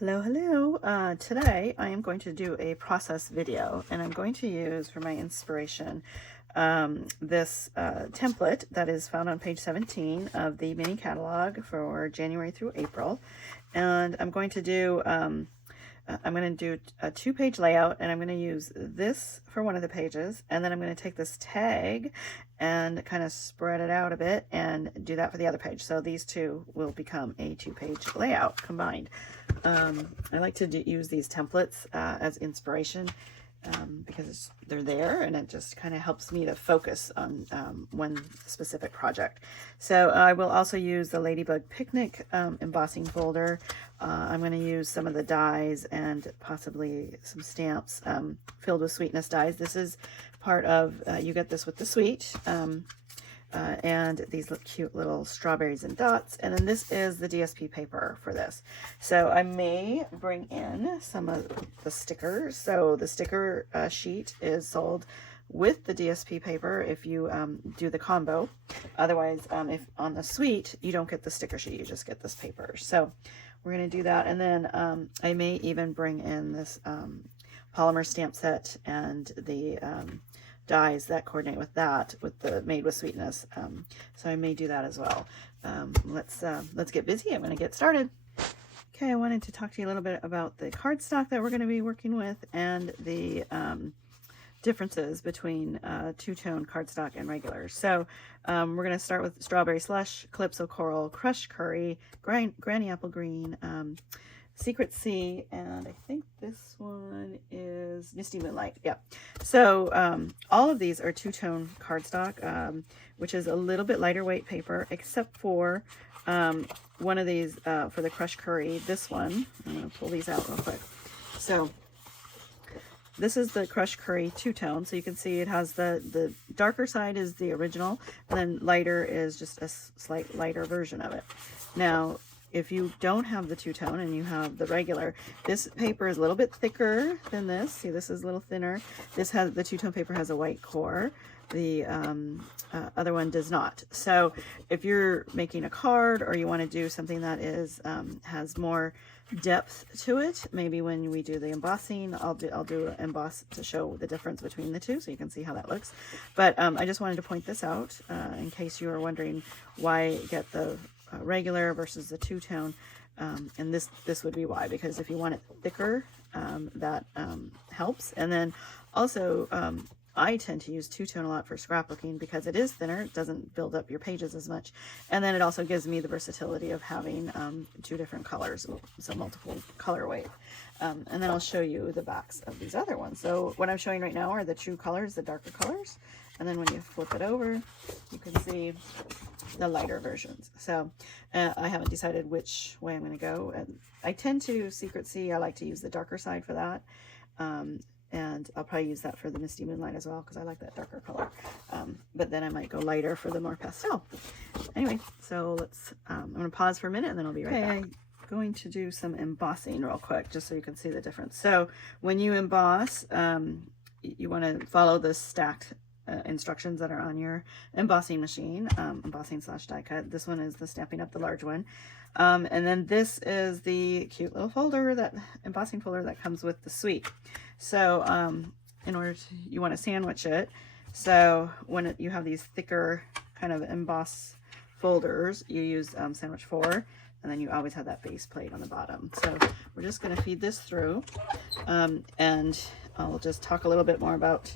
Hello, hello. Today I am going to do a process video, and I'm going to use for my inspiration this template that is found on page 17 of the mini catalog for January through April. And I'm going to do a 2-page layout, and I'm going to use this for one of the pages, and then I'm going to take this tag and kind of spread it out a bit and do that for the other page. So these two will become a 2-page layout combined. I like to use these templates as inspiration because they're there, and it just kind of helps me to focus on one specific project. So I will also use the Ladybug Picnic embossing folder. I'm going to use some of the dies and possibly some stamps filled with sweetness dies. This is part of, you get this with the suite. And these cute little strawberries and dots. And then this is the DSP paper for this. So I may bring in some of the stickers. So the sticker sheet is sold with the DSP paper if you do the combo. Otherwise, if on the suite, you don't get the sticker sheet, you just get this paper. So we're going to do that. And then I may even bring in this polymer stamp set and the dies that coordinate with that, with the Made with Sweetness. So I may do that as well. Let's get busy. I'm going to get started. Okay, I wanted to talk to you a little bit about the cardstock that we're going to be working with and the differences between two-tone cardstock and regular. So we're going to start with Strawberry Slush, Calypso Coral, Crushed Curry, Granny Apple Green, Secret Sea, and I think this one is Misty Moonlight. Yeah. So all of these are two-tone cardstock, which is a little bit lighter weight paper, except for one of these for the Crushed Curry. This one, I'm going to pull these out real quick. So this is the Crushed Curry two-tone. So you can see it has the darker side is the original, and then lighter is just a slight lighter version of it. Now, if you don't have the two-tone and you have the regular, this paper is a little bit thicker than this. See, this is a little thinner. The two-tone paper has a white core. The other one does not. So if you're making a card or you want to do something that is has more depth to it, maybe when we do the embossing, I'll do an emboss to show the difference between the two, so you can see how that looks. But I just wanted to point this out in case you are wondering why get the regular versus the two-tone, and this would be why, because if you want it thicker, that helps. And then also I tend to use two-tone a lot for scrapbooking because it is thinner, it doesn't build up your pages as much, and then it also gives me the versatility of having two different colors, so multiple color weight. And then I'll show you the backs of these other ones. So what I'm showing right now are the true colors, the darker colors, and then when you flip it over, you can see the lighter versions. So I haven't decided which way I'm going to go, and I tend to Secret Sea. I like to use the darker side for that, and I'll probably use that for the Misty Moonlight as well because I like that darker color, but then I might go lighter for the more pastel. Anyway, so let's I'm going to pause for a minute and then I'll be right back. I'm going to do some embossing real quick just so you can see the difference. So when you emboss, you want to follow the stacked instructions that are on your embossing machine, embossing / die cut. This one is the Stampin' Up! The large one. And then this is the cute little folder, that embossing folder that comes with the suite. So in order to, you want to sandwich it. So when you have these thicker kind of emboss folders, you use sandwich 4, and then you always have that base plate on the bottom. So we're just going to feed this through, and I'll just talk a little bit more about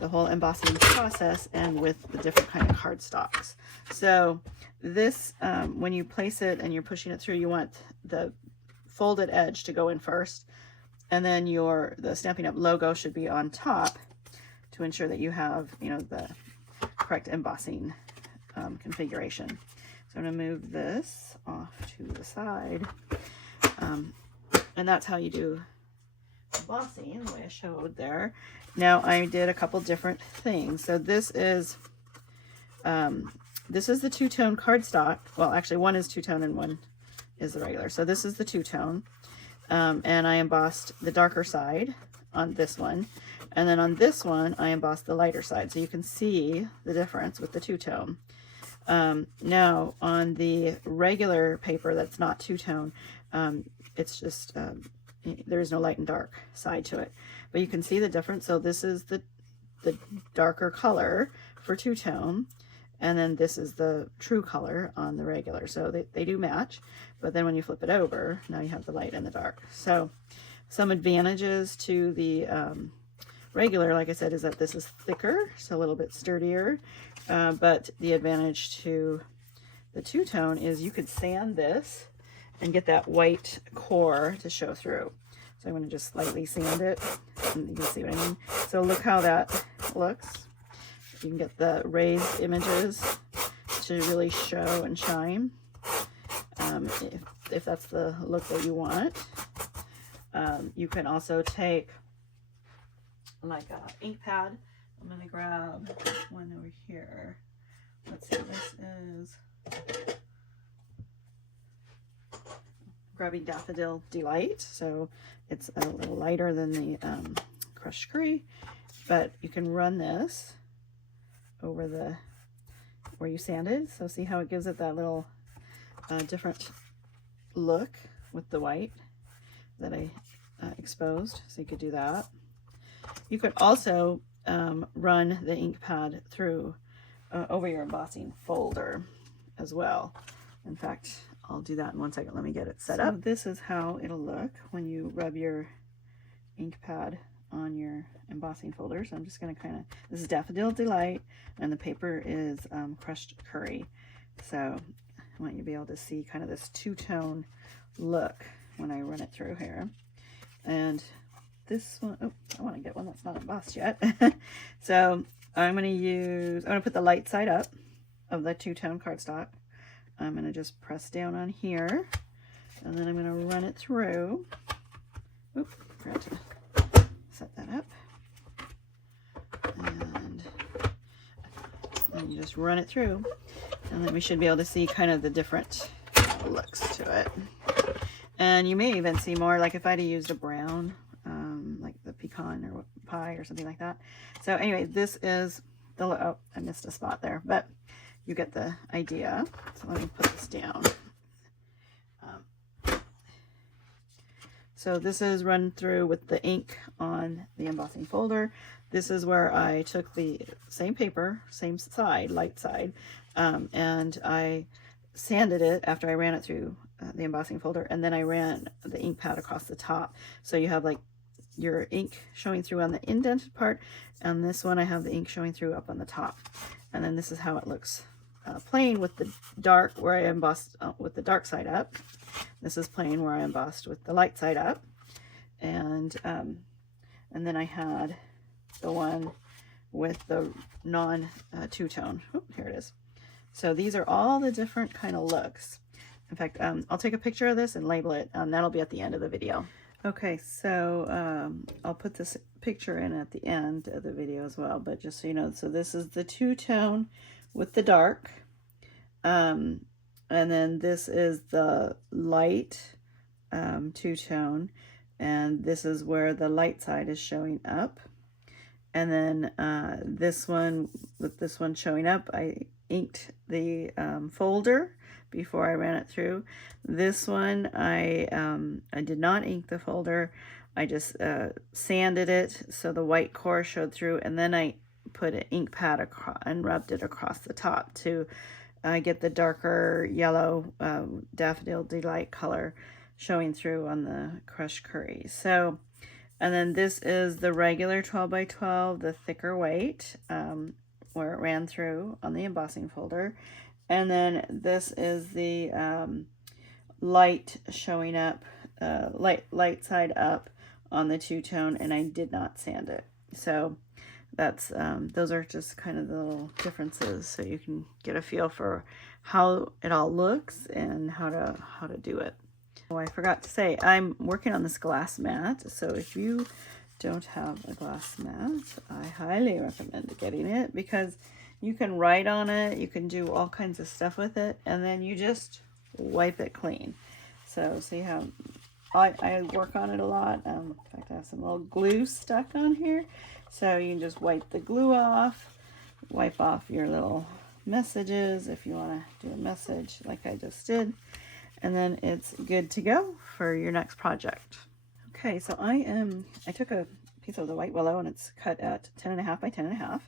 the whole embossing process and with the different kind of cardstocks. So this, when you place it and you're pushing it through, you want the folded edge to go in first, and then the Stampin' Up! Logo should be on top to ensure that you have, the correct embossing configuration. So I'm going to move this off to the side, and that's how you do embossing, the way I showed there. Now I did a couple different things. So this is the two-tone cardstock. Well, actually one is two-tone and one is the regular. So this is the two-tone, and I embossed the darker side on this one, and then on this one I embossed the lighter side, so you can see the difference with the two-tone. Now on the regular paper that's not two-tone, it's just, there is no light and dark side to it. But you can see the difference. So this is the darker color for two-tone, and then this is the true color on the regular. So they do match, but then when you flip it over, now you have the light and the dark. So some advantages to the regular, like I said, is that this is thicker, so a little bit sturdier. But the advantage to the two-tone is you could sand this and get that white core to show through. So I'm going to just slightly sand it, and you can see what I mean. So look how that looks. You can get the raised images to really show and shine, if that's the look that you want. You can also take like a ink pad. I'm going to grab one over here. Let's see, this is grabbing Daffodil Delight. So it's a little lighter than the crushed curry, but you can run this over the where you sanded. So see how it gives it that little different look with the white that I exposed. So you could do that. You could also run the ink pad through over your embossing folder as well. In fact, I'll do that in 1 second. Let me get it set up. This is how it'll look when you rub your ink pad on your embossing folder. So I'm just going to kind of, this is Daffodil Delight, and the paper is crushed curry. So I want you to be able to see kind of this two-tone look when I run it through here. And this one, oh, I want to get one that's not embossed yet. So I'm going to put the light side up of the two-tone cardstock. I'm going to just press down on here, and then I'm going to run it through. Oop, forgot to set that up. And you just run it through, and then we should be able to see kind of the different looks to it. And you may even see more, like if I'd have used a brown, like the pecan or pie or something like that. So anyway, this is the, oh, I missed a spot there, but you get the idea. So let me put this down. So this is run through with the ink on the embossing folder. This is where I took the same paper, same side, light side, and I sanded it after I ran it through the embossing folder, and then I ran the ink pad across the top. So you have like your ink showing through on the indented part, and this one I have the ink showing through up on the top. And then this is how it looks plain with the dark, where I embossed with the dark side up. This is plain where I embossed with the light side up. And then I had the one with the non two-tone. Oh, here it is. So these are all the different kind of looks. In fact, I'll take a picture of this and label it, and that'll be at the end of the video. Okay, so I'll put this picture in at the end of the video as well, but just so you know, so this is the two-tone with the dark, and then this is the light two-tone, and this is where the light side is showing up. And then this one, with this one showing up, I inked the folder before I ran it through. This one, I did not ink the folder. I just sanded it so the white core showed through, and then I put an ink pad across and rubbed it across the top to get the darker yellow Daffodil Delight color showing through on the crushed curry. So, and then this is the regular 12 by 12, the thicker weight, where it ran through on the embossing folder. And then this is the light showing up, light side up on the two-tone, and I did not sand it. So that's those are just kind of the little differences, so you can get a feel for how it all looks and how to do it. Oh, I forgot to say, I'm working on this glass mat, so if you don't have a glass mat, I highly recommend getting it, because you can write on it, you can do all kinds of stuff with it, and then you just wipe it clean. So see how I work on it a lot. In fact, I have some little glue stuck on here, so you can just wipe the glue off, wipe off your little messages if you want to do a message like I just did. And then it's good to go for your next project. Okay, so I took a piece of the white willow and it's cut at 10.5 by 10.5.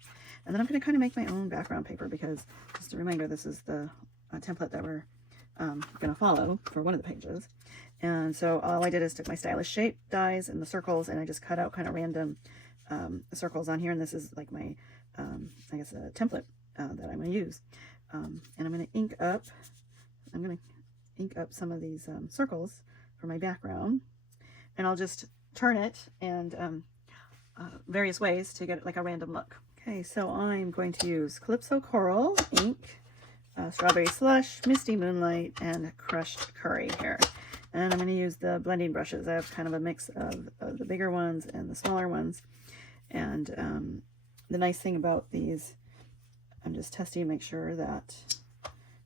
And then I'm going to kind of make my own background paper because, just a reminder, this is the template that we're going to follow for one of the pages. And so all I did is took my stylish shape dies and the circles, and I just cut out kind of random circles on here. And this is like my, I guess, a template that I'm going to use. And I'm going to ink up some of these circles for my background. And I'll just turn it and various ways to get it like a random look. Okay, so I'm going to use Calypso Coral ink, Strawberry Slush, Misty Moonlight, and Crushed Curry here. And I'm going to use the blending brushes. I have kind of a mix of the bigger ones and the smaller ones. And the nice thing about these, I'm just testing to make sure that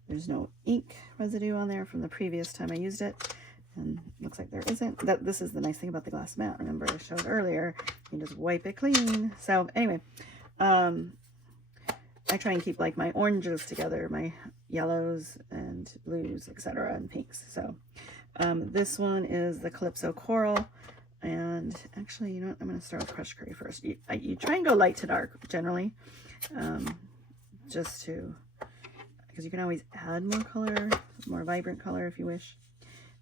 there's no ink residue on there from the previous time I used it. And it looks like there isn't. This is the nice thing about the glass mat. Remember I showed earlier, you can just wipe it clean. So anyway, I try and keep like my oranges together, my yellows and blues, etc., and pinks. So this one is the Calypso Coral. And actually, you know what? I'm going to start with Crushed Curry first. You try and go light to dark generally, just to, because you can always add more color, more vibrant color if you wish.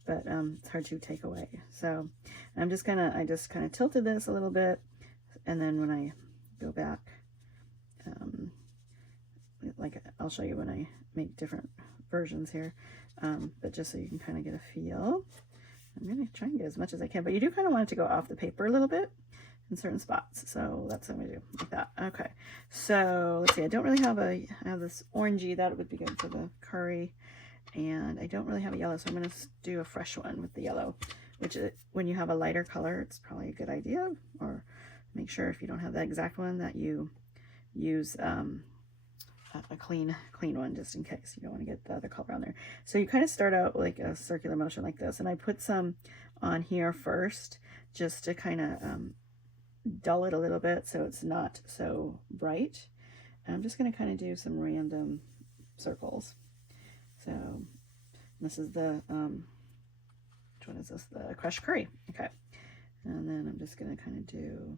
But it's hard to take away. So I just kind of tilted this a little bit, and then when I go back, like I'll show you when I make different versions here, but just so you can kind of get a feel. I'm going to try and get as much as I can, but you do kind of want it to go off the paper a little bit in certain spots. So that's what I'm going to do, like that. Okay, so let's see. I don't really have I have this orangey. That would be good for the curry. And I don't really have a yellow, so I'm going to do a fresh one with the yellow, which when you have a lighter color, it's probably a good idea. Or make sure if you don't have the exact one that you use a clean one, just in case you don't want to get the other color on there. So you kind of start out like a circular motion like this, and I put some on here first just to kind of dull it a little bit so it's not so bright. And I'm just going to kind of do some random circles. So this is the, which one is this? The Crushed Curry. Okay. And then I'm just going to kind of do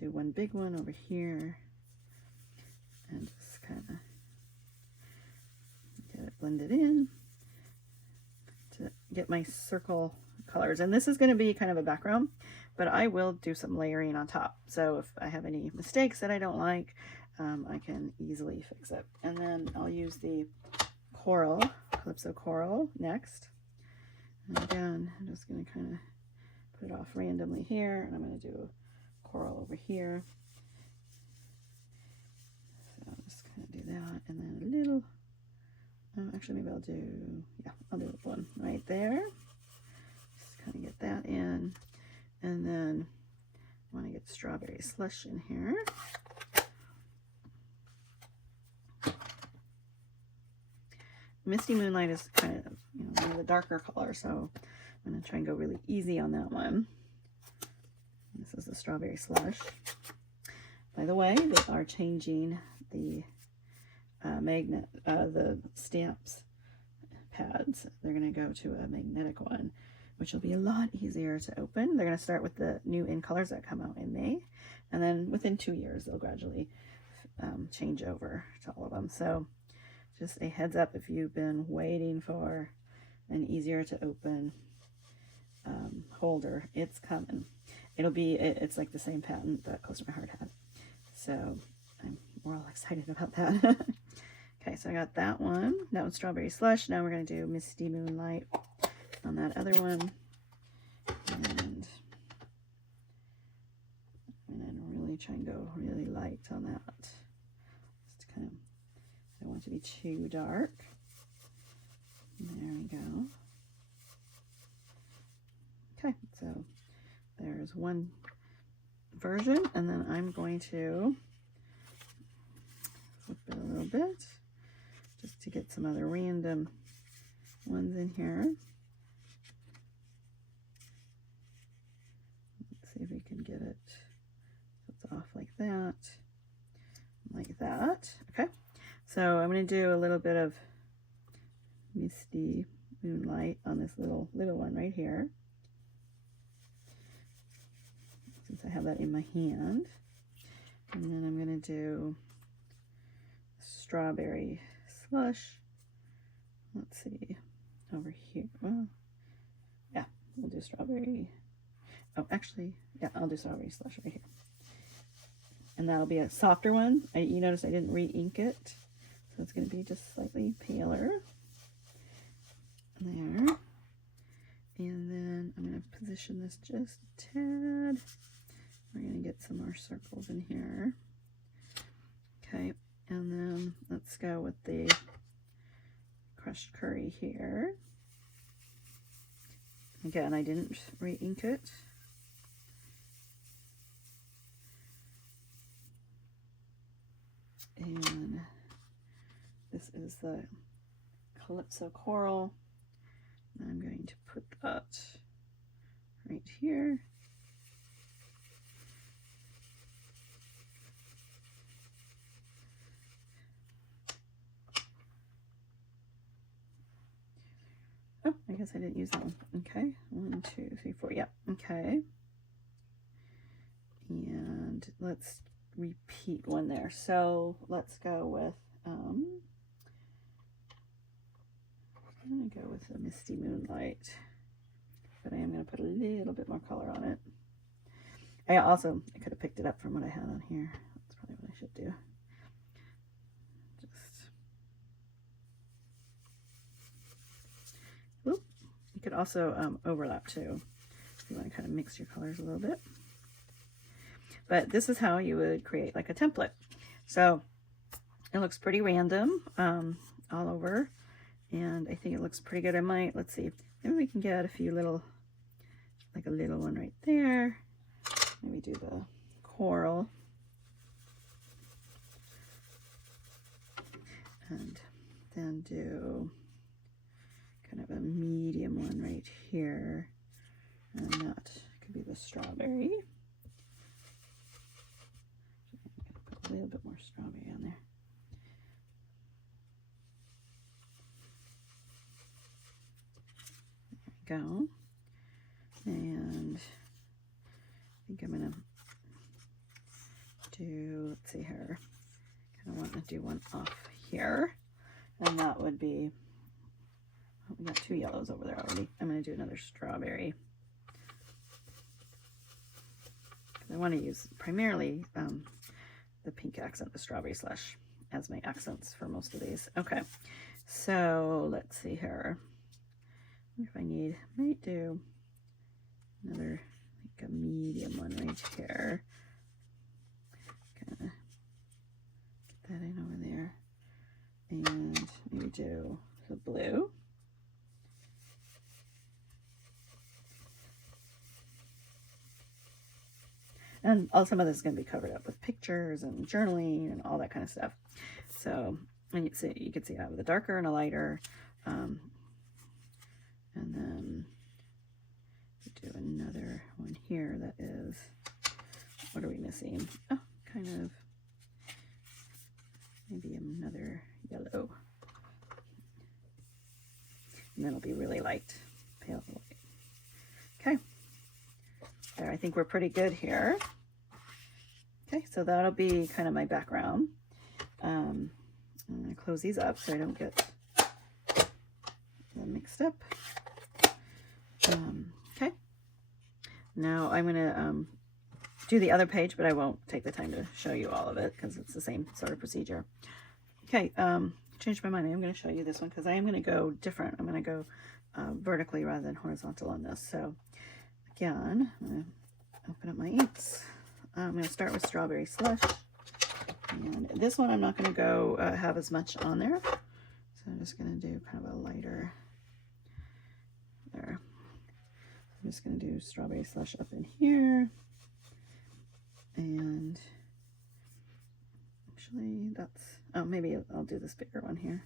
one big one over here and just kind of get it blended in to get my circle colors. And this is going to be kind of a background, but I will do some layering on top. So if I have any mistakes that I don't like, I can easily fix it. And then I'll use the Coral, Calypso Coral next. And again, I'm just going to kind of put it off randomly here, and I'm going to do a coral over here. So I'll just kind of do that, and then a little, actually maybe I'll do one right there. Just kind of get that in, and then I want to get Strawberry Slush in here. Misty Moonlight is kind of, one of the darker colors, so I'm going to try and go really easy on that one. This is the Strawberry Slush. By the way, they are changing the the stamps pads. They're going to go to a magnetic one, which will be a lot easier to open. They're going to start with the new in colors that come out in May, and then within 2 years, they'll gradually change over to all of them. So just a heads up if you've been waiting for an easier to open holder, it's coming. It's like the same patent that Close to My Heart had. So we're all excited about that. Okay, so I got that one. That one's Strawberry Slush. Now we're going to do Misty Moonlight on that other one. And then really try and go really light on that. Just kind of, I don't want it to be too dark. There we go. Okay, so there's one version, and then I'm going to flip it a little bit just to get some other random ones in here. Let's see if we can get it so it's off like that. Okay, So I'm going to do a little bit of Misty Moonlight on this little one right here, since I have that in my hand. And then I'm going to do Strawberry Slush. Let's see, over here. Well, yeah, we'll do strawberry. Oh, actually, yeah, I'll do Strawberry Slush right here. And that'll be a softer one. You notice I didn't re-ink it, so it's going to be just slightly paler. There. And then I'm going to position this just a tad. We're going to get some more circles in here. Okay, and then let's go with the crushed curry here. Again, I didn't re-ink it. And this is the Calypso Coral. I'm going to put that right here. Oh, I guess I didn't use that one. Okay, 1, 2, 3, 4. Yep. Okay. And let's repeat one there. So let's go with I'm gonna go with the Misty Moonlight, but I am gonna put a little bit more color on it. I could have picked it up from what I had on here. That's probably what I should do. Just, whoop. You could also overlap too, if you want to kind of mix your colors a little bit. But this is how you would create like a template. So it looks pretty random all over, and I think it looks pretty good. Let's see, maybe we can get a few little, like a little one right there. Maybe do the coral. And then do kind of a medium one right here. And that could be the strawberry. Put a little bit more strawberry on there. There we go. And I think I'm gonna do, let's see here, kind of want to do one off here, and that would be, oh, we got 2 yellows over there already. I'm going to do another strawberry. I want to use primarily the pink accent, the Strawberry Slush, as my accents for most of these. Okay, so let's see here. I wonder if I might do another, like a medium one right here. Kind of get that in over there. And maybe do the blue. And all some of this is going to be covered up with pictures and journaling and all that kind of stuff. So, and you can see I have the darker and a lighter. And then do another one here that is, what are we missing? Oh, kind of, maybe another yellow. And then it'll be really light, pale white. Okay. There, I think we're pretty good here. Okay, so that'll be kind of my background. I'm going to close these up so I don't get them mixed up. Okay. Now I'm going to do the other page, but I won't take the time to show you all of it because it's the same sort of procedure. Okay, changed my mind. I'm going to show you this one because I am going to go different. I'm going to go vertically rather than horizontal on this. So again, I'm going to open up my inks. I'm going to start with Strawberry Slush. And this one I'm not going to go have as much on there. So I'm just going to do kind of a lighter there. I'm just going to do Strawberry Slush up in here. And actually that's, oh, maybe I'll do this bigger one here.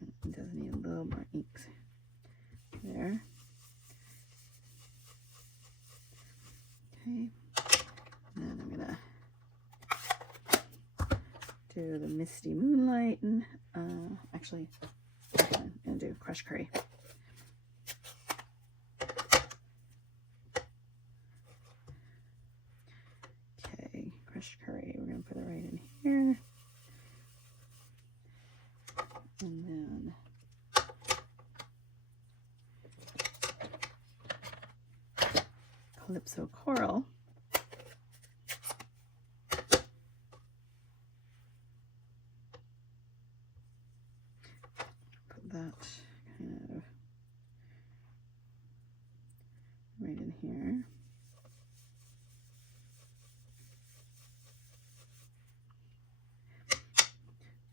It does need a little more ink there. Okay. And then I'm going to do the Misty Moonlight. And, actually, I'm going to do Crushed Curry. Okay, Crushed Curry. We're going to put it right in here. And then Calypso Coral. Put that kind of right in here.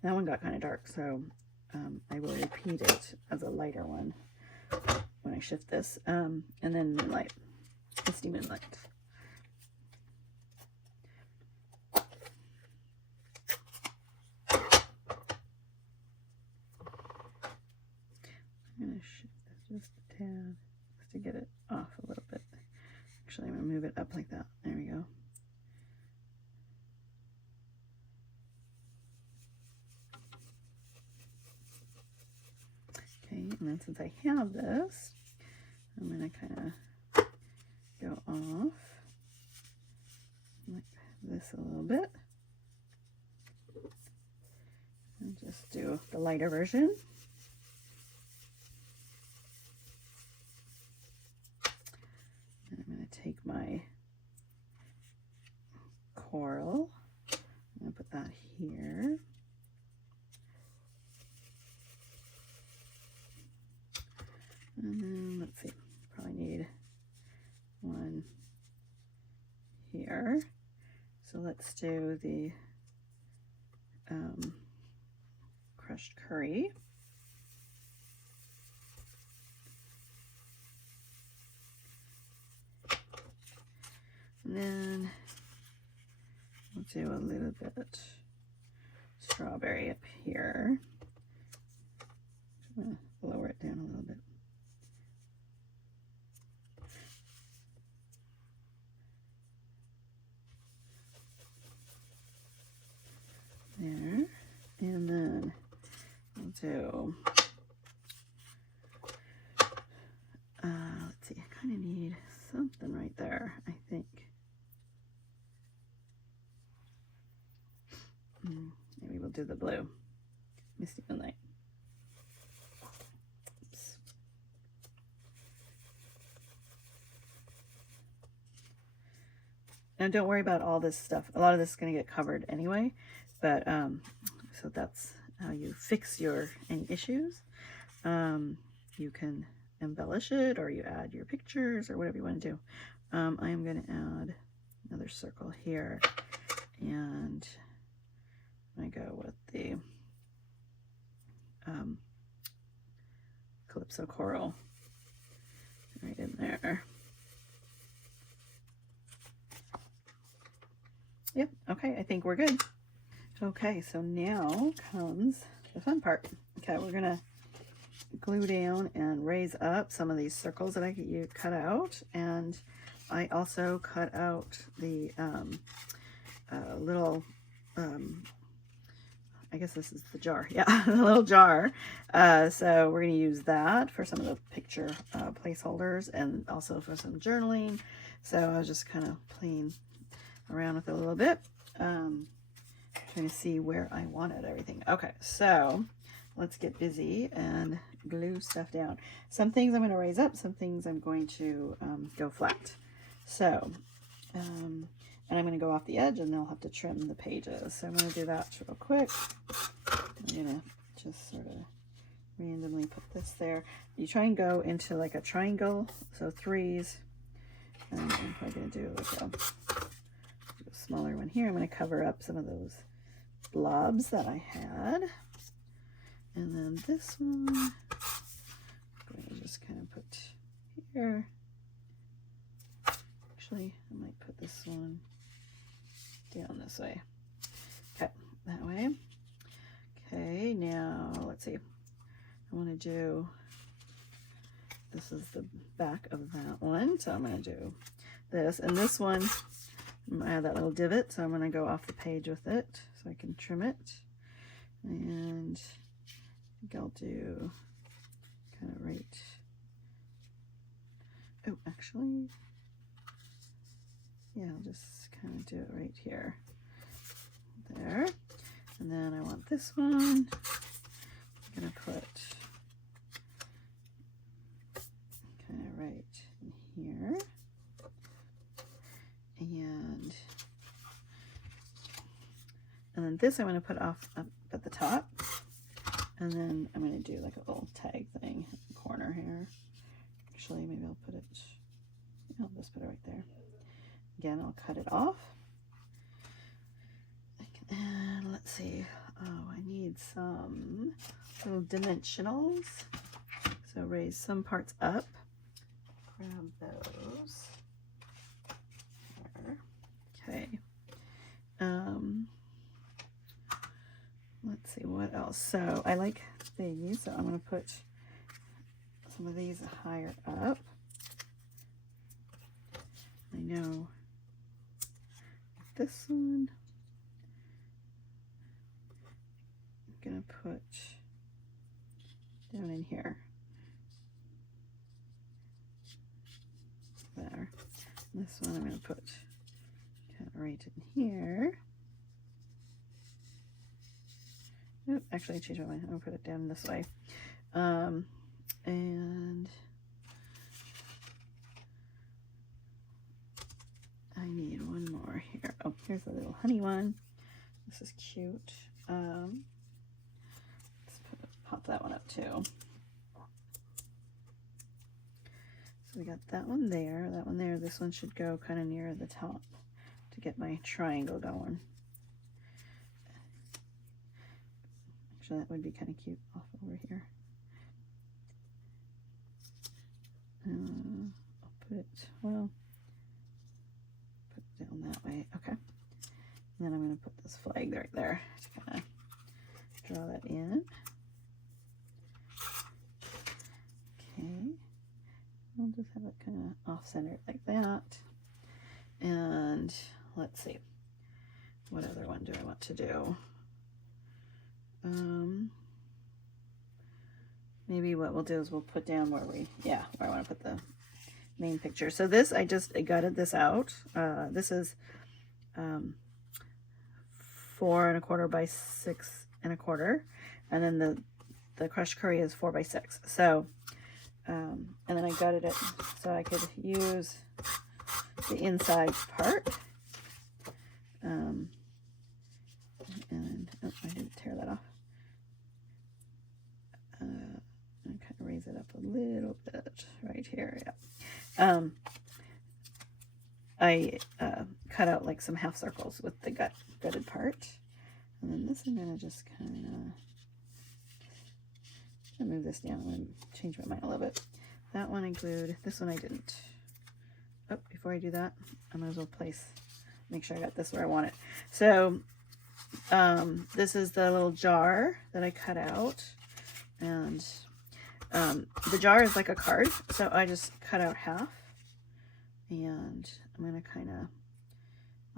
That one got kind of dark, so I will repeat it as a lighter one when I shift this. And then Moonlight, Misty Moonlight. I'm going to shift this just a tad just to get it off a little bit. Actually, I'm going to move it up like that. There we go. Okay, and then since I have this, I'm going to kind of go off like this a little bit. And just do the lighter version. And I'm going to take my coral, I'm going to put that here. And then, let's see, probably need one here. So let's do the Crushed Curry. And then we'll do a little bit strawberry up here. I'm going to lower it down a little bit. There, and then we'll do, let's see, I kind of need something right there, I think. Maybe we'll do the blue, Misty Moonlight. Oops. Now don't worry about all this stuff. A lot of this is going to get covered anyway. But, so that's how you fix any issues. You can embellish it, or you add your pictures, or whatever you want to do. I am going to add another circle here, and I go with the Calypso Coral right in there. Yep, okay, I think we're good. Okay, so now comes the fun part. Okay, we're gonna glue down and raise up some of these circles that I cut out, and I also cut out the little, I guess this is the jar, yeah, the little jar. So we're gonna use that for some of the picture placeholders, and also for some journaling. So I was just kind of playing around with it a little bit. Trying to see where I wanted everything. Okay, so let's get busy and glue stuff down. Some things I'm going to raise up, some things I'm going to go flat. So, and I'm going to go off the edge, and I'll have to trim the pages. So I'm going to do that real quick. I'm going to just sort of randomly put this there. You try and go into like a triangle, so threes. And I'm probably going to do like a smaller one here. I'm going to cover up some of those blobs that I had. And then this one, I'm going to just kind of put here. Actually, I might put this one down this way. Okay, that way. Okay, now let's see. I want to do, this is the back of that one. So I'm going to do this. And this one, I have that little divot, so I'm going to go off the page with it so I can trim it. And I think I'll do kind of right. Oh, actually, yeah, I'll just kind of do it right here. There. And then I want this one. I'm going to put kind of right in here. And then this I'm going to put off up at the top. And then I'm going to do like a little tag thing in the corner here. Actually, maybe I'll put it, I'll just put it right there. Again, I'll cut it off. And let's see. Oh, I need some little dimensionals. So raise some parts up. Grab those. There. Okay. Let's see what else. So I like these, so I'm going to put some of these higher up. I know this one I'm going to put down in here. There. This one I'm going to put kind of right in here. Oh, actually, I changed my mind. I'm going to put it down this way. And I need one more here. Oh, here's a little honey one. This is cute. Let's pop that one up too. So we got that one there, that one there. This one should go kind of near the top to get my triangle going. Actually, that would be kind of cute off over here. I'll put it, well, put it down that way. Okay. And then I'm going to put this flag right there to kind of draw that in. Okay. I'll just have it kind of off-centered like that. And let's see. What other one do I want to do? Maybe what we'll do is we'll put down where where I want to put the main picture. So this, I gutted this out. This is 4 1/4 by 6 1/4, and then the crushed curry is 4 by 6. So, and then I gutted it so I could use the inside part. And oh, I didn't tear that off. And kind of raise it up a little bit right here. Yeah. I cut out like some half circles with the gutted part, and then this I'm gonna just kind of move this down. I'm gonna change my mind a little bit. That one I glued. This one I didn't. Oh, before I do that, I might as well make sure I got this where I want it. So this is the little jar that I cut out, and the jar is like a card, so I just cut out half, and I'm going to kind of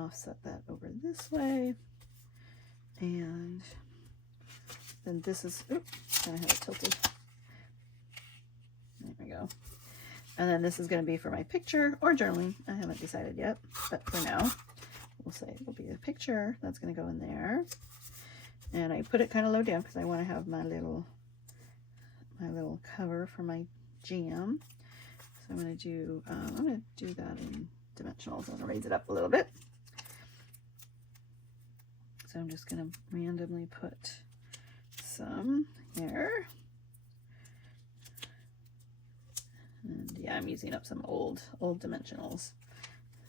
offset that over this way, and then this is, oops, kind of have it tilted. There we go. And then this is going to be for my picture or journaling. I haven't decided yet, but for now, we'll say it'll be a picture that's going to go in there. And I put it kind of low down because I want to have my little cover for my jam. So I'm going to do that in dimensionals. I'm going to raise it up a little bit. So I'm just going to randomly put some here. And yeah, I'm using up some old dimensionals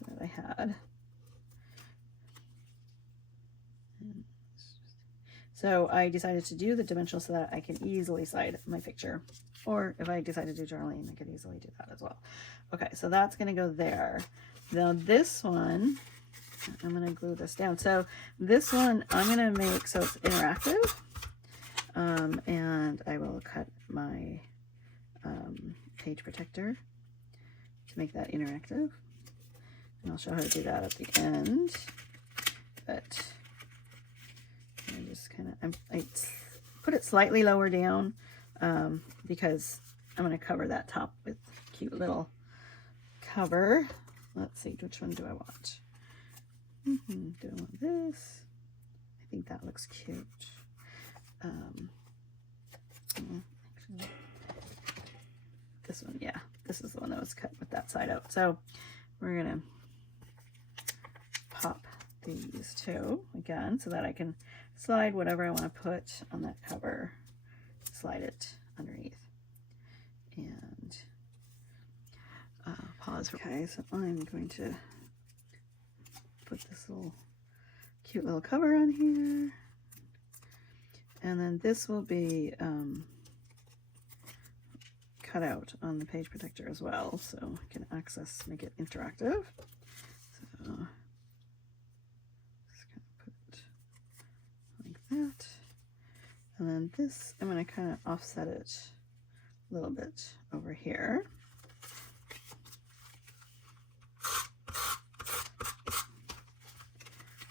that I had. So I decided to do the dimensionals so that I can easily slide my picture. Or if I decide to do journaling, I could easily do that as well. Okay, so that's going to go there. Now this one, I'm going to glue this down. So this one I'm going to make so it's interactive. And I will cut my page protector to make that interactive. And I'll show how to do that at the end. But I'm just kind of, I put it slightly lower down because I'm going to cover that top with a cute little cover. Let's see, which one do I want? Do I want this? I think that looks cute. Actually, this one, yeah, this is the one that was cut with that side out. So we're gonna pop these two again so that I can slide whatever I want to put on that cover, slide it underneath. And pause. Okay, so I'm going to put this little cute little cover on here, and then this will be cut out on the page protector as well, so I can access, make it interactive. So just kind of put it like that, and then this I'm going to kind of offset it a little bit over here.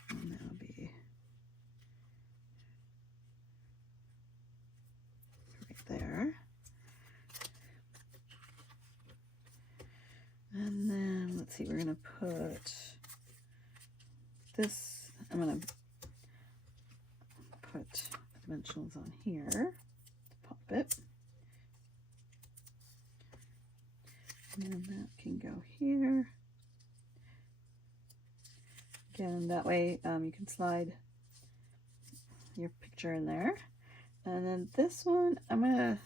And that'll be right there. And then let's see, we're going to put this, I'm going to put dimensionals on here to pop it. And then that can go here. Again, that way you can slide your picture in there. And then this one, I'm going to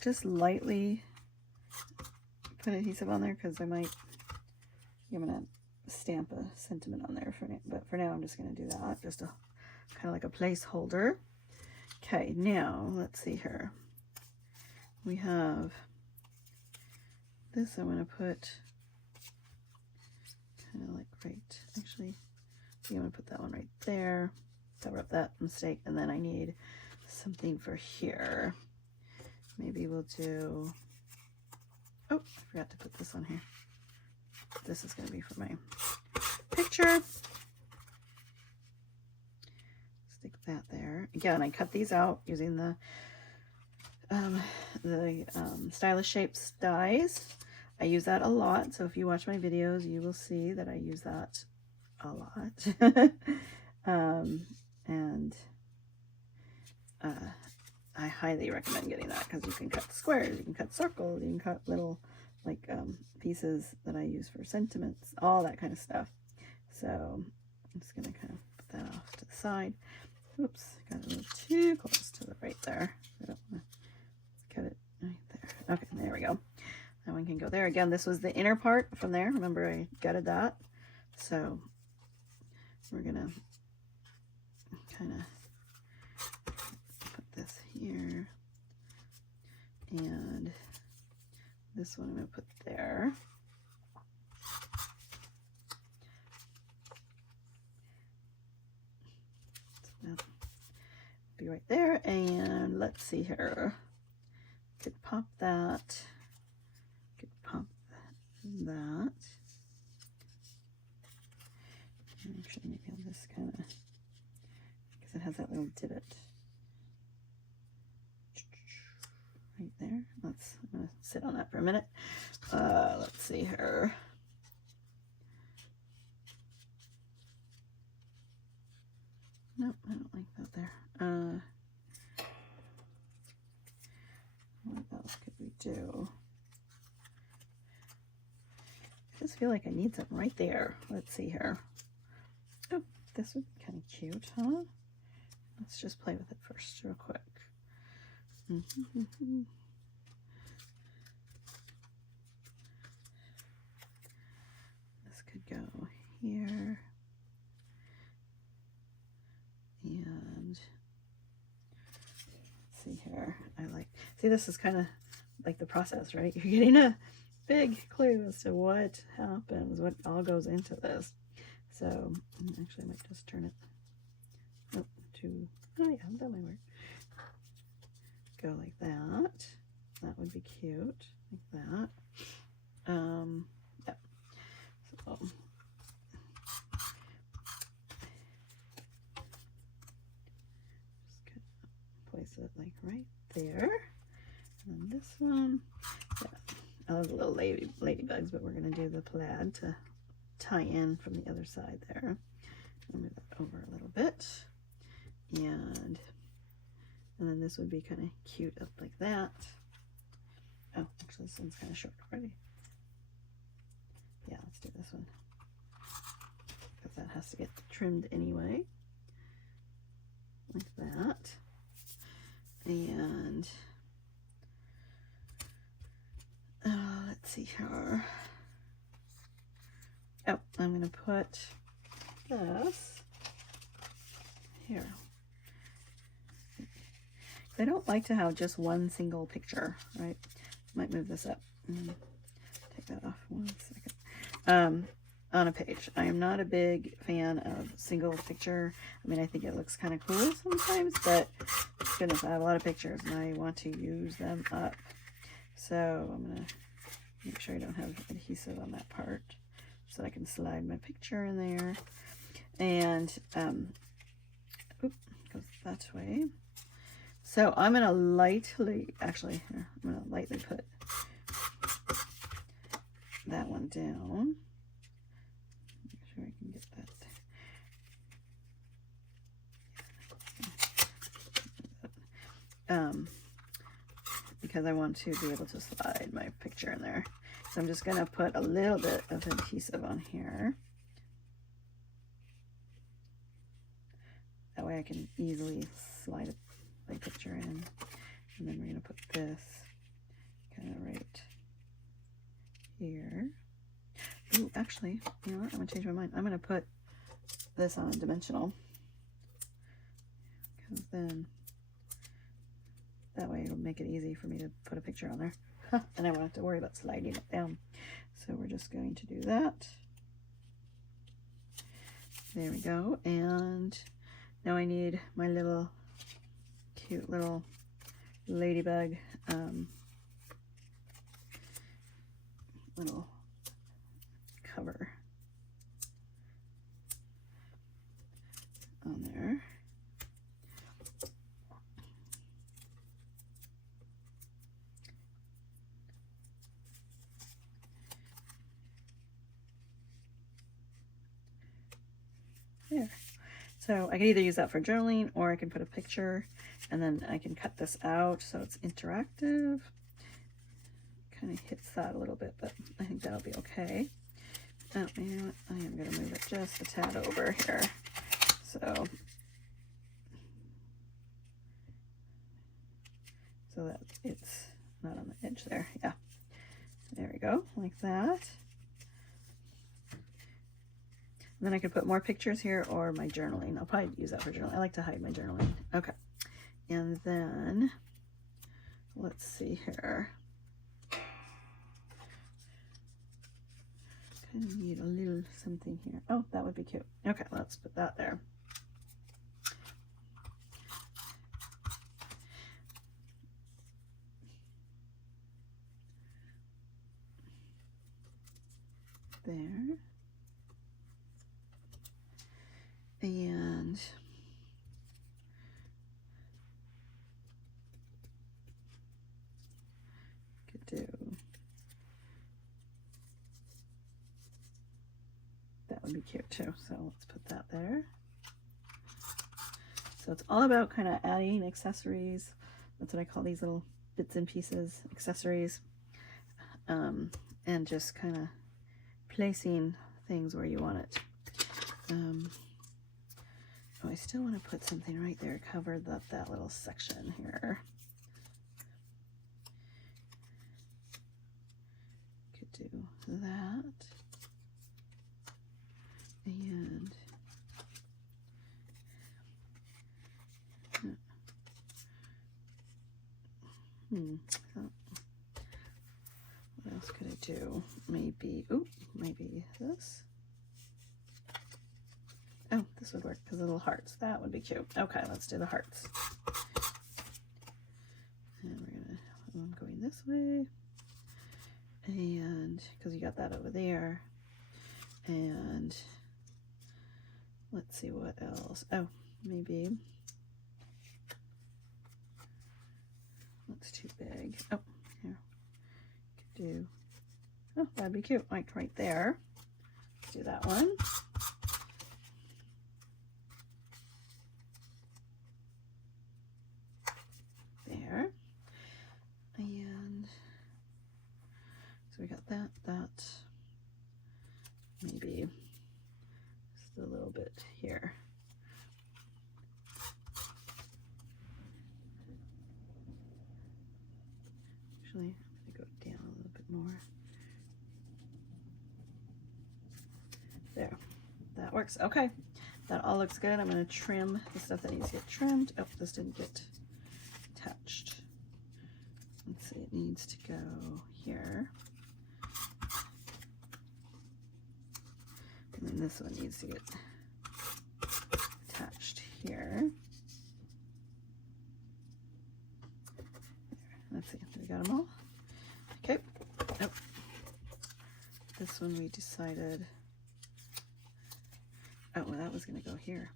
just lightly put adhesive on there because I'm going to stamp a sentiment on there for now. But for now, I'm just going to do that, just a kind of like a placeholder. Okay, now let's see here. We have this. I'm going to put kind of like right. Actually, I'm going to put that one right there. Cover up that mistake, and then I need something for here. Maybe we'll do. Oh, I forgot to put this on here. This is going to be for my picture. Stick that there. Again, I cut these out using the Stylish Shapes dies. I use that a lot, so if you watch my videos, you will see that I use that a lot. I highly recommend getting that because you can cut squares, you can cut circles, you can cut little like pieces that I use for sentiments, all that kind of stuff. So I'm just going to kind of put that off to the side. Oops, got a little too close to the right there. I don't want to cut it right there. Okay, there we go. That one can go there. Again, this was the inner part from there. Remember, I gutted that. So we're going to kind of put this here. And this one I'm going to put there. So that'll be right there. And let's see here. Could pop that. Could pop that. Actually, maybe I'll just kind of, because it has that little divot right there. I'm going to sit on that for a minute. Let's see here. Nope, I don't like that there. What else could we do? I just feel like I need something right there. Let's see here. Oh, this would be kind of cute, huh? Let's just play with it first real quick. This could go here. And let's see here. See, this is kind of like the process, right? You're getting a big clue as to what happens, what all goes into this. So actually I might just turn it up to, oh yeah, that might work. Go like that. That would be cute, like that. Yeah. So those little ladybugs, but we're going to do the plaid to tie in from the other side there. I'll move that over a little bit. And then this would be kind of cute up like that. Oh, actually this one's kind of short already. Yeah, let's do this one, because that has to get trimmed anyway. Like that. And let's see here. Oh, I'm going to put this here. I don't like to have just one single picture, right? Might move this up. Take that off 1 second. On a page. I am not a big fan of single picture. I mean, I think it looks kind of cool sometimes, but goodness, I have a lot of pictures and I want to use them up. So I'm going to make sure I don't have adhesive on that part so that I can slide my picture in there. And, goes that way. So I'm going to lightly, actually, here, I'm going to lightly put that one down. Make sure I can get that. Because I want to be able to slide my picture in there. So I'm just going to put a little bit of adhesive on here. That way I can easily slide my picture in. And then we're going to put this kind of right here. Ooh, actually, you know what? I'm going to change my mind. I'm going to put this on dimensional. Because then that way it'll make it easy for me to put a picture on there. And I won't have to worry about sliding it down. So we're just going to do that. There we go. And now I need my little cute little ladybug little cover on there. There. So I can either use that for journaling, or I can put a picture and then I can cut this out so it's interactive. Kind of hits that a little bit, but I think that'll be okay. Oh, you know what? I am going to move it just a tad over here. So that it's not on the edge there. Yeah. There we go, like that. And then I could put more pictures here, or my journaling. I'll probably use that for journaling. I like to hide my journaling. Okay. And then, let's see here. Kind of need a little something here. Oh, that would be cute. Okay, let's put that there. There. And could do that, would be cute too. So let's put that there. So it's all about kind of adding accessories. That's what I call these little bits and pieces, accessories, and just kind of placing things where you want it. Oh, I still want to put something right there, cover that little section here. Could do that. And so what else could I do? Maybe, maybe this. Oh, this would work because little hearts. That would be cute. Okay, let's do the hearts. And I'm going this way. And because you got that over there. And let's see what else. Oh, maybe that's too big. Oh, here. Could do Oh, that'd be cute, like right there. Let's do that one. There. And so we got that, maybe just a little bit here. Actually, I'm gonna go down a little bit more. There, that works. Okay, that all looks good. I'm gonna trim the stuff that needs to get trimmed. Oh, this didn't get attached. Let's see, it needs to go here. And then this one needs to get attached here. Let's see, we got them all. Okay. Oh. This one we decided, oh, well, that was going to go here.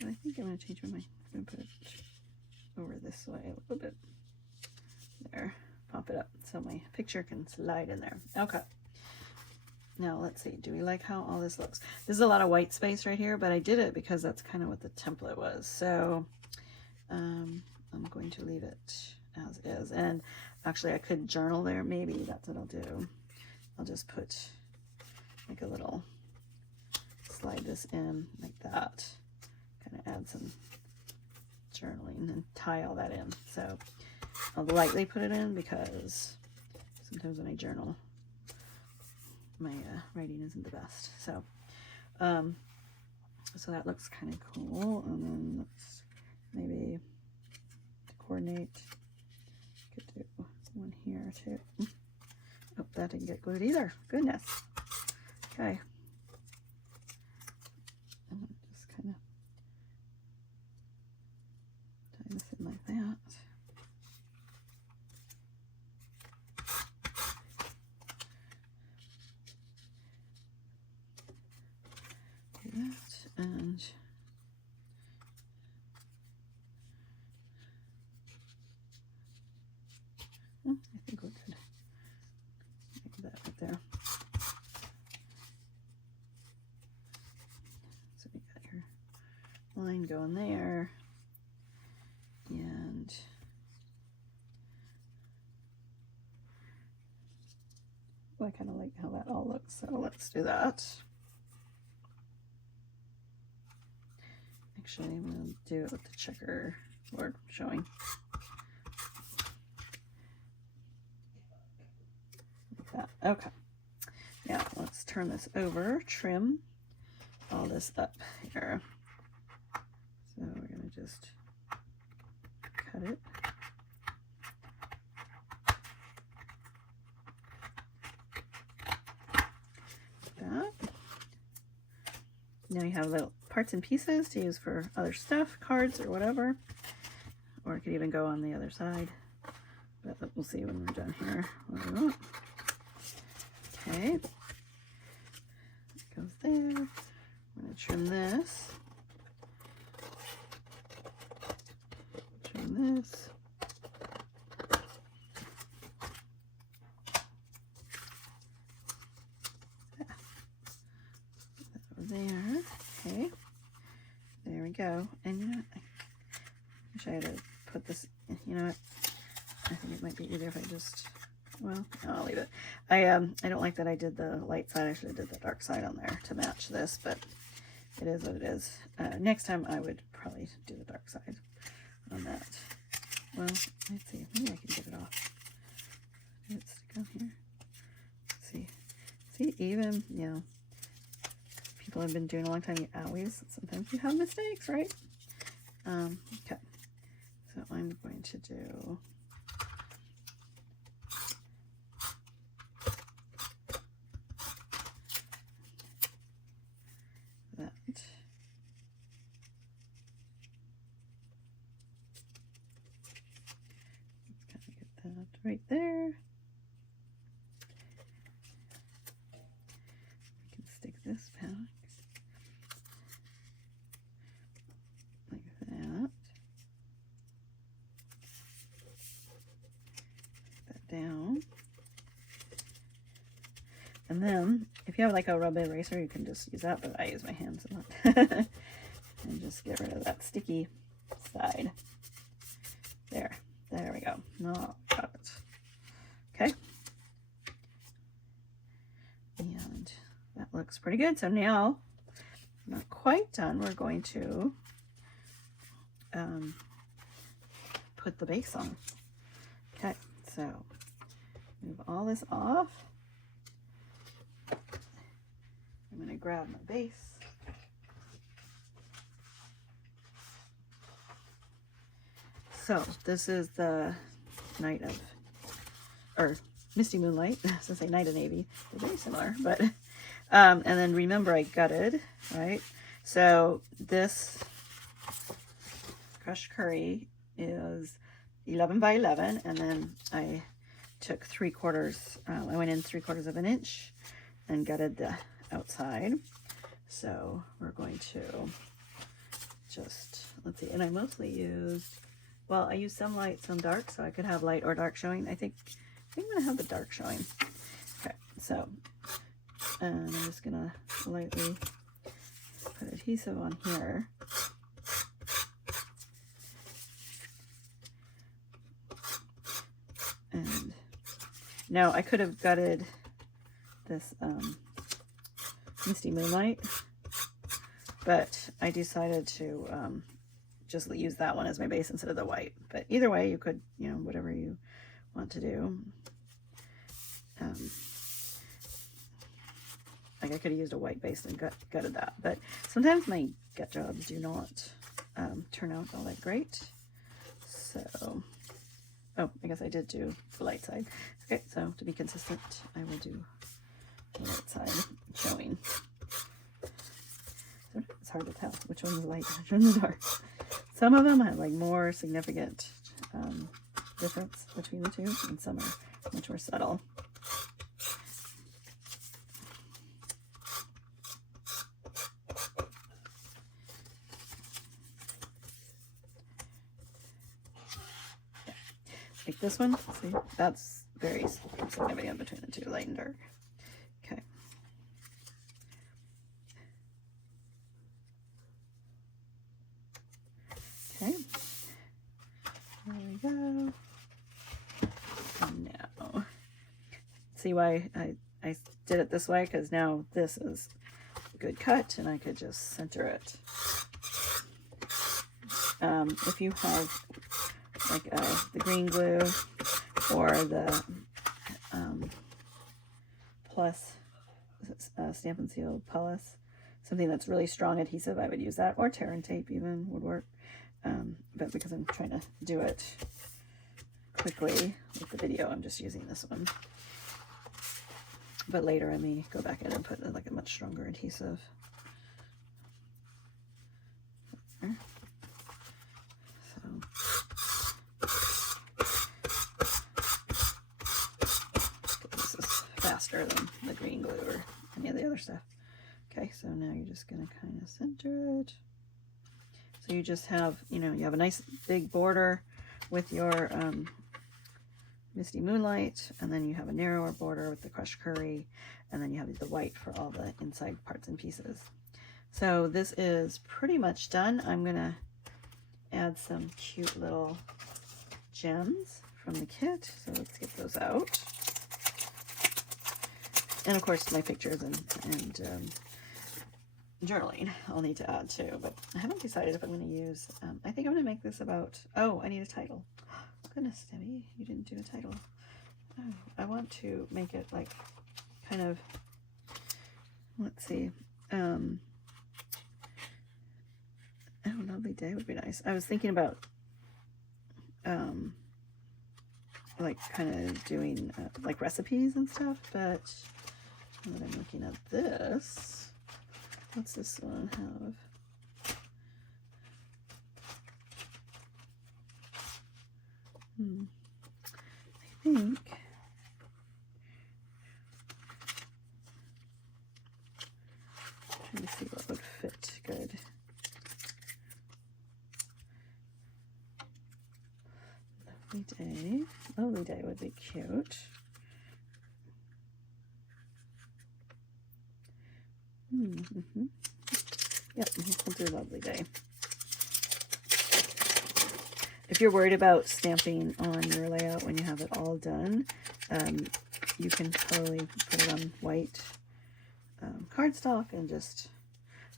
But I think I'm going to change my mind. I'm going to put it over this way a little bit. There, pop it up so my picture can slide in there. Okay. Now let's see, do we like how all this looks? This is a lot of white space right here, but I did it because that's kind of what the template was. So I'm going to leave it as is. And actually I could journal there. Maybe that's what I'll do. I'll just put like a little, slide this in like that, kind of add some journaling and tie all that in. So I'll lightly put it in because sometimes when I journal, my writing isn't the best. So so that looks kind of cool. And then let's maybe coordinate, could do one here too. Oh, that didn't get glued either. Goodness. Okay. And just kind of tie this in like that. Do that, and oh, I think we're good. Make that right there. So we got your line going there, and well, I kind of like how that all looks, so let's do that. Actually, I'm going to do it with the checkerboard showing. Like that. Okay. Now, let's turn this over, trim all this up here. So we're going to just cut it. Like that. Now you have little parts and pieces to use for other stuff, cards or whatever. Or it could even go on the other side. But we'll see when we're done here what we want. Okay. It goes there. I'm going to trim this. Trim this. There. Okay. There we go. And you know what? I wish I had to put this, you know what? I think it might be easier if I just, well, no, I'll leave it. I don't like that I did the light side. I should have did the dark side on there to match this, but it is what it is. Next time I would probably do the dark side on that. Well, let's see. Maybe I can get it off. Did it stick on here? Let's see. See, even, you know, people have been doing a long time, you always, sometimes you have mistakes, right? Okay. So I'm going to do that. Let's kind of get that right there. We can stick this back like that. That down. And then, if you have like a rub eraser, you can just use that, but I use my hands a lot. And just get rid of that sticky side. There we go. Oh, got it. Okay. And that looks pretty good. So now, not quite done. We're going to put the base on. Okay, so move all this off. I'm going to grab my base. So this is the Night of, or Misty Moonlight. I was going to say Night of Navy. They're very similar, but and then remember I gutted, right? So this crushed curry is 11 by 11, and then I took 3/4, I went in 3/4 of an inch and gutted the outside. So we're going to just, let's see, and I mostly used, well, I used some light, some dark, so I could have light or dark showing. I think I'm gonna have the dark showing. Okay, so and I'm just gonna lightly put adhesive on here. And now I could have gutted this Misty Moonlight, but I decided to just use that one as my base instead of the white. But either way, you could, you know, whatever you want to do. Like I could have used a white base and gutted that, but sometimes my gut jobs do not turn out all that great. So, oh, I guess I did do the light side. Okay, so to be consistent, I will do the light side showing. So it's hard to tell which one's light, which one's dark. Some of them have like more significant difference between the two, and some are much more subtle. Like this one, see, that's very significant between the two, light and dark. Okay. Okay. There we go. And now, see why I did it this way? Because now this is a good cut, and I could just center it. If you have like the green glue or the Plus Stampin' Seal Plus, something that's really strong adhesive, I would use that, or tear and tape even would work. But because I'm trying to do it quickly with the video, I'm just using this one. But later I may go back in and put like a much stronger adhesive. Than the green glue or any of the other stuff. Okay, so now you're just going to kind of center it. So you just have, you know, you have a nice big border with your Misty Moonlight, and then you have a narrower border with the crushed curry, and then you have the white for all the inside parts and pieces. So this is pretty much done. I'm going to add some cute little gems from the kit. So let's get those out. And of course, my pictures and journaling I'll need to add too. But I haven't decided if I'm going to use, I think I'm going to make this about, oh, I need a title. Goodness, Debbie, you didn't do a title. Oh, I want to make it like kind of, let's see. Oh, Lovely Day would be nice. I was thinking about like kind of doing like recipes and stuff, but now that I'm looking at this, what's this one have? I think trying to see what would fit good. Lovely Day would be cute. Mm-hmm. Yep, we'll do Lovely Day. If you're worried about stamping on your layout when you have it all done, you can totally put it on white cardstock and just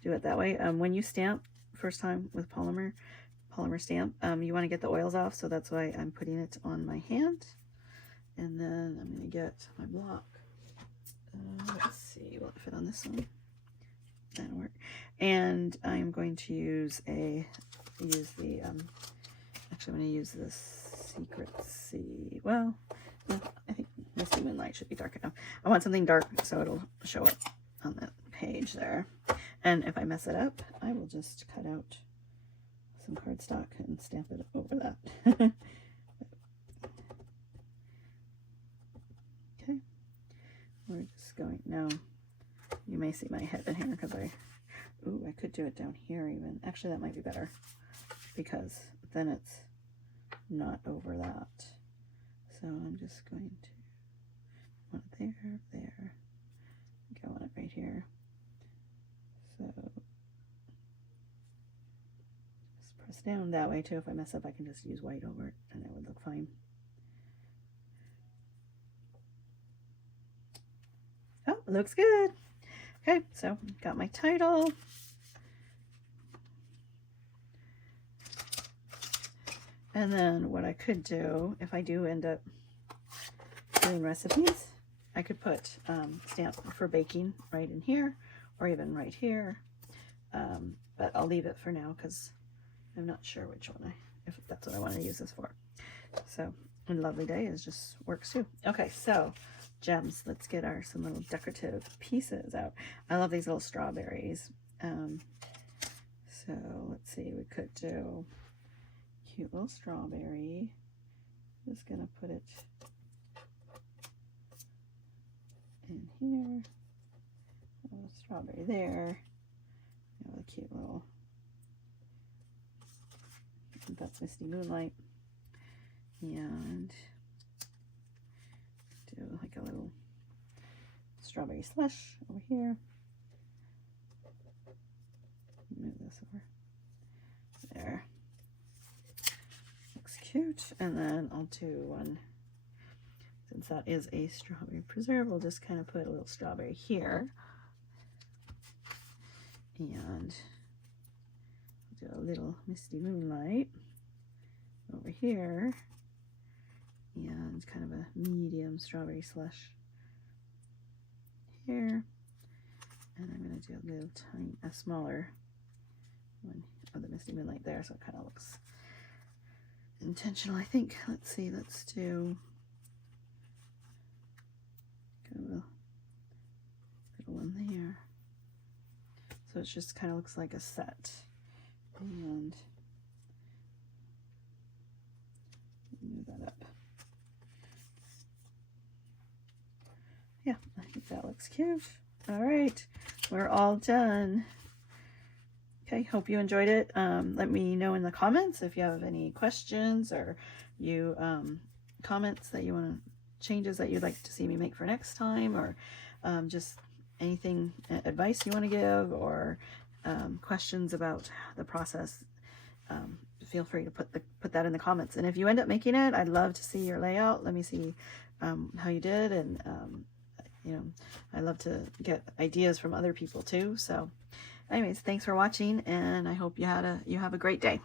do it that way. When you stamp first time with polymer stamp, you want to get the oils off, so that's why I'm putting it on my hand. And then I'm going to get my block. Let's see, will it fit on this one? That'll work. And I'm going to use the actually I'm going to use this Secret Sea. Well, I think Misty Moonlight should be dark enough. I want something dark so it'll show up on that page there. And if I mess it up, I will just cut out some cardstock and stamp it over that. Okay, we're just going now. You may see my head in here because I could do it down here even. Actually, that might be better because then it's not over that. So I'm just going to want it there. I want it right here. So just press down that way too. If I mess up, I can just use white over it and it would look fine. Oh, it looks good. Okay, so got my title. And then what I could do, if I do end up doing recipes, I could put stamp for baking right in here, or even right here. But I'll leave it for now because I'm not sure which one if that's what I want to use this for. So, and Lovely Day just works too. Okay, so gems. Let's get some little decorative pieces out. I love these little strawberries. So let's see, we could do cute little strawberry. Just gonna put it in here. A little strawberry there. A cute little. That's Misty Moonlight. And do like a little strawberry slush over here. Move this over there. Looks cute. And then I'll do one, since that is a strawberry preserve, we'll just kind of put a little strawberry here. And do a little Misty Moonlight over here. And kind of a medium strawberry slush here. And I'm going to do a little tiny, a smaller one of the Misty Moonlight there, so it kind of looks intentional, I think. Let's see, let's do a little one there. So it just kind of looks like a set. And move that up. Yeah, I think that looks cute. All right, we're all done. Okay, hope you enjoyed it. Let me know in the comments if you have any questions or you comments that you want changes that you'd like to see me make for next time, or just anything, advice you want to give, or questions about the process. Feel free to put that in the comments. And if you end up making it, I'd love to see your layout. Let me see how you did, and you know, I love to get ideas from other people too. So anyways, thanks for watching, and I hope you have a great day.